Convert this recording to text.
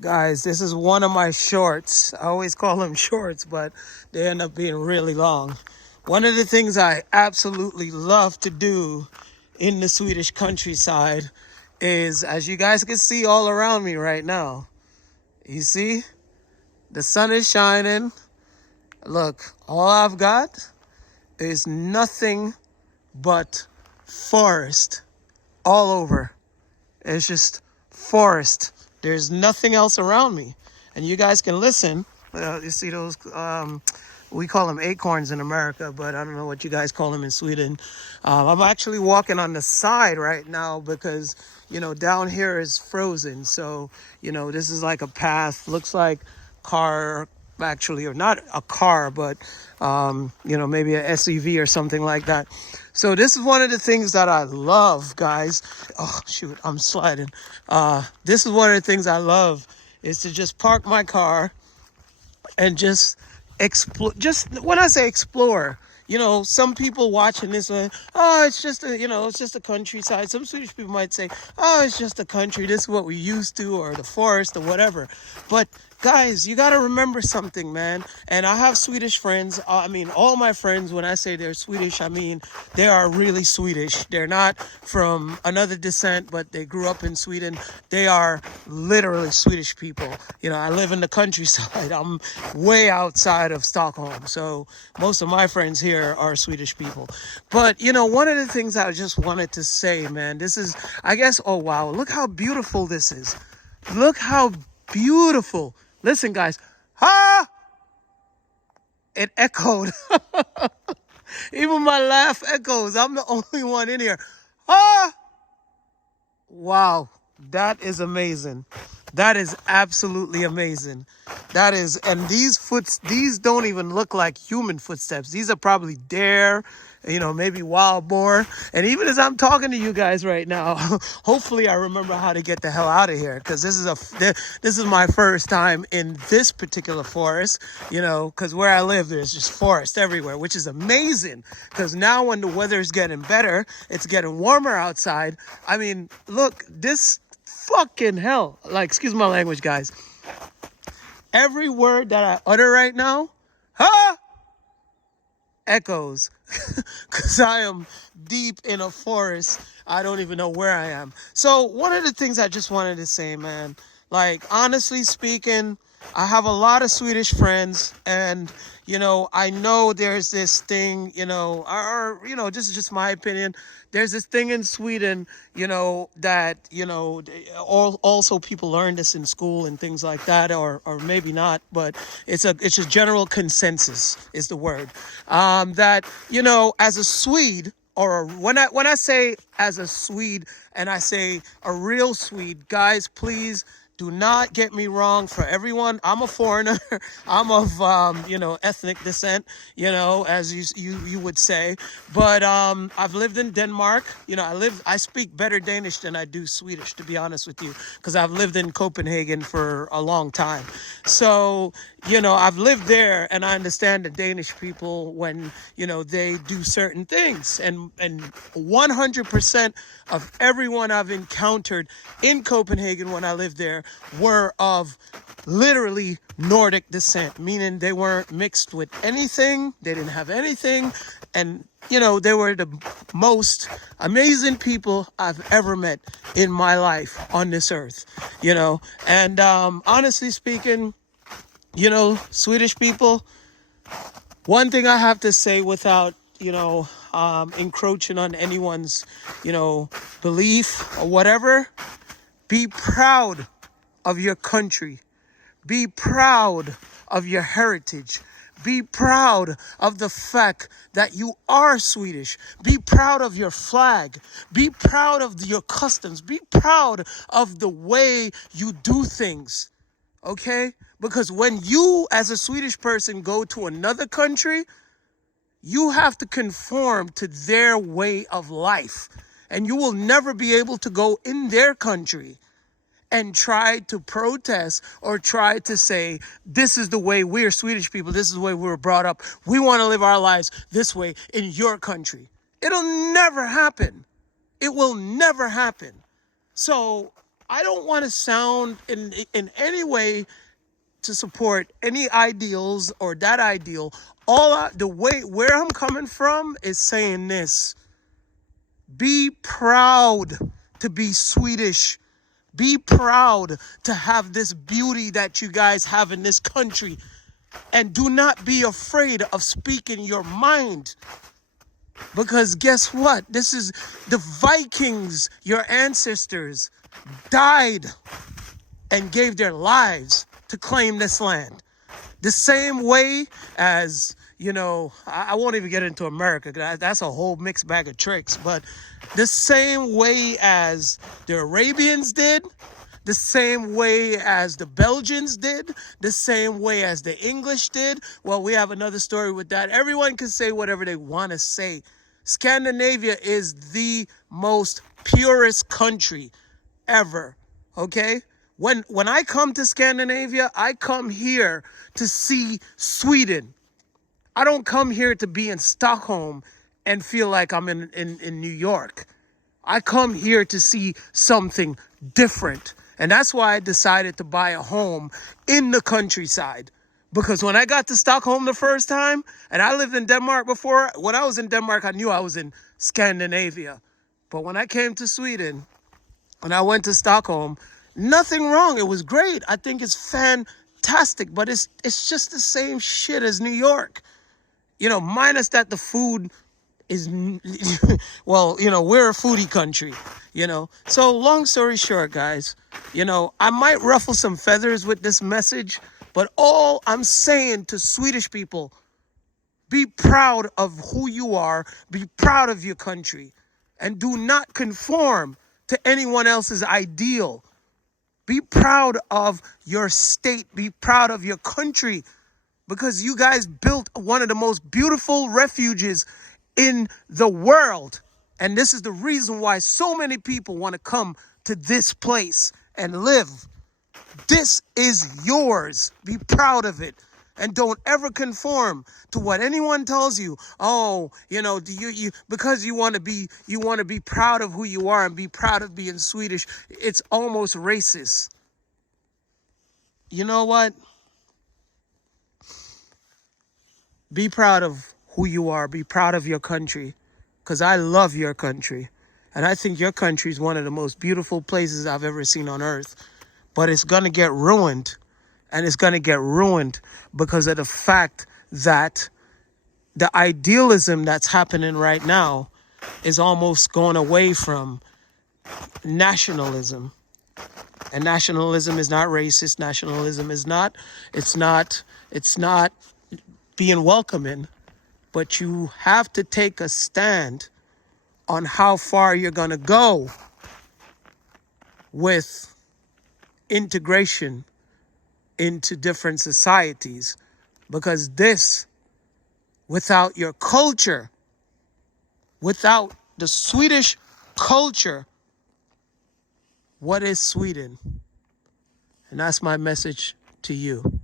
Guys, this is one of my shorts. I always call them shorts, but they end up being really long. One of the things I absolutely love to do in the Swedish countryside is, as you guys can see all around me right now, you see, the sun is shining. Look, all I've got is nothing but forest all over. It's just forest. There's nothing else around me. And you guys can listen. You see those, we call them acorns in America, but I don't know what you guys call them in Sweden. I'm actually walking on the side right now because, down here is frozen. So, this is like a path. Looks like car, actually, or not a car, but, maybe a SUV or something like that. So this is one of the things that I love, guys. Oh, shoot, I'm sliding. This is one of the things I love is to just park my car and just explore. Just when I say explore, some people watching this, oh, it's just it's just a countryside. Some Swedish people might say, oh, it's just a country. This is what we used to, or the forest, or whatever. But guys, you got to remember something, man. And I have Swedish friends. All my friends, when I say they're Swedish, I mean they are really Swedish. They're not from another descent, but they grew up in Sweden. They are literally Swedish people. I live in the countryside. I'm way outside of Stockholm. So most of my friends here are Swedish people. But, one of the things I just wanted to say, man, this is, I guess, oh, wow, look how beautiful this is. Look how beautiful. Listen, guys. Ah! It echoed. Even my laugh echoes. I'm the only one in here. Ah! Wow. That is amazing. That is absolutely amazing. That is, and these don't even look like human footsteps. These are probably deer, maybe wild boar. And even as I'm talking to you guys right now, hopefully I remember how to get the hell out of here, because this is my first time in this particular forest. Because where I live, there's just forest everywhere, which is amazing. Because now when the weather is getting better, it's getting warmer outside. I mean, look, this fucking hell. Like, excuse my language, guys. Every word that I utter right now, echoes. Because I am deep in a forest. I don't even know where I am. So one of the things I just wanted to say, man, like, honestly speaking, I have a lot of Swedish friends, and, I know there's this thing, this is just my opinion. There's this thing in Sweden, that, also people learn this in school and things like that, or maybe not, but it's a general consensus is the word, that, as a Swede, or when I say as a Swede and I say a real Swede, guys, please do not get me wrong. For everyone, I'm a foreigner. I'm of ethnic descent, as you would say. But I've lived in Denmark. I speak better Danish than I do Swedish, to be honest with you, because I've lived in Copenhagen for a long time. So, I've lived there, and I understand the Danish people when, they do certain things. And 100% of everyone I've encountered in Copenhagen when I lived there were of literally Nordic descent, meaning they weren't mixed with anything. They didn't have anything. And, they were the most amazing people I've ever met in my life on this earth, And honestly speaking, Swedish people, one thing I have to say without, encroaching on anyone's, belief or whatever, be proud of your country. Be proud of your heritage. Be proud of the fact that you are Swedish. Be proud of your flag. Be proud of your customs. Be proud of the way you do things. Okay? Because when you, as a Swedish person, go to another country, you have to conform to their way of life. And you will never be able to go in their country and try to protest or try to say, this is the way we're Swedish people, this is the way we were brought up, we want to live our lives this way in your country. It'll never happen. It will never happen. So I don't want to sound in any way to support any ideals or that ideal. The way where I'm coming from is saying this: be proud to be Swedish. Be proud to have this beauty that you guys have in this country. And do not be afraid of speaking your mind. Because guess what? This is the Vikings, your ancestors, died and gave their lives to claim this land. The same way as, I won't even get into America, 'cause that's a whole mixed bag of tricks, but the same way as the Arabians did, the same way as the Belgians did, the same way as the English did. Well, we have another story with that. Everyone can say whatever they want to say. Scandinavia is the most purest country ever, okay? When I come to Scandinavia, I come here to see Sweden. I don't come here to be in Stockholm and feel like I'm in New York. I come here to see something different. And that's why I decided to buy a home in the countryside. Because when I got to Stockholm the first time, and I lived in Denmark before, when I was in Denmark, I knew I was in Scandinavia. But when I came to Sweden, and I went to Stockholm, nothing wrong. It was great. I think it's fantastic, but it's just the same shit as New York. Minus that the food is, well, we're a foodie country, So long story short, guys, I might ruffle some feathers with this message, but all I'm saying to Swedish people, be proud of who you are, be proud of your country, and do not conform to anyone else's ideal. Be proud of your state, be proud of your country, because you guys built one of the most beautiful refuges in the world. And this is the reason why so many people want to come to this place and live. This is yours. Be proud of it. And don't ever conform to what anyone tells you. Oh, you because you want to be proud of who you are and be proud of being Swedish. It's almost racist. You know what? Be proud of who you are. Be proud of your country. Because I love your country. And I think your country is one of the most beautiful places I've ever seen on earth. But it's going to get ruined. And it's going to get ruined because of the fact that the idealism that's happening right now is almost going away from nationalism. And nationalism is not racist. Nationalism is not, it's not being welcoming. But you have to take a stand on how far you're going to go with integration into different societies. Because this, without your culture, without the Swedish culture, what is Sweden? And that's my message to you.